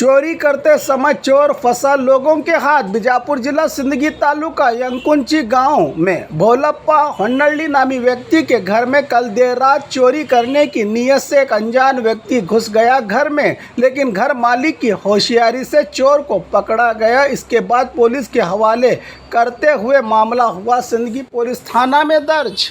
चोरी करते समय चोर फंसा लोगों के हाथ। बीजापुर जिला सिंदगी तालुका यंकुंची गांव में भोलप्पा होन्नल्ली नामी व्यक्ति के घर में कल देर रात चोरी करने की नीयत से एक अनजान व्यक्ति घुस गया घर में, लेकिन घर मालिक की होशियारी से चोर को पकड़ा गया। इसके बाद पुलिस के हवाले करते हुए मामला हुआ सिंदगी पुलिस थाना में दर्ज।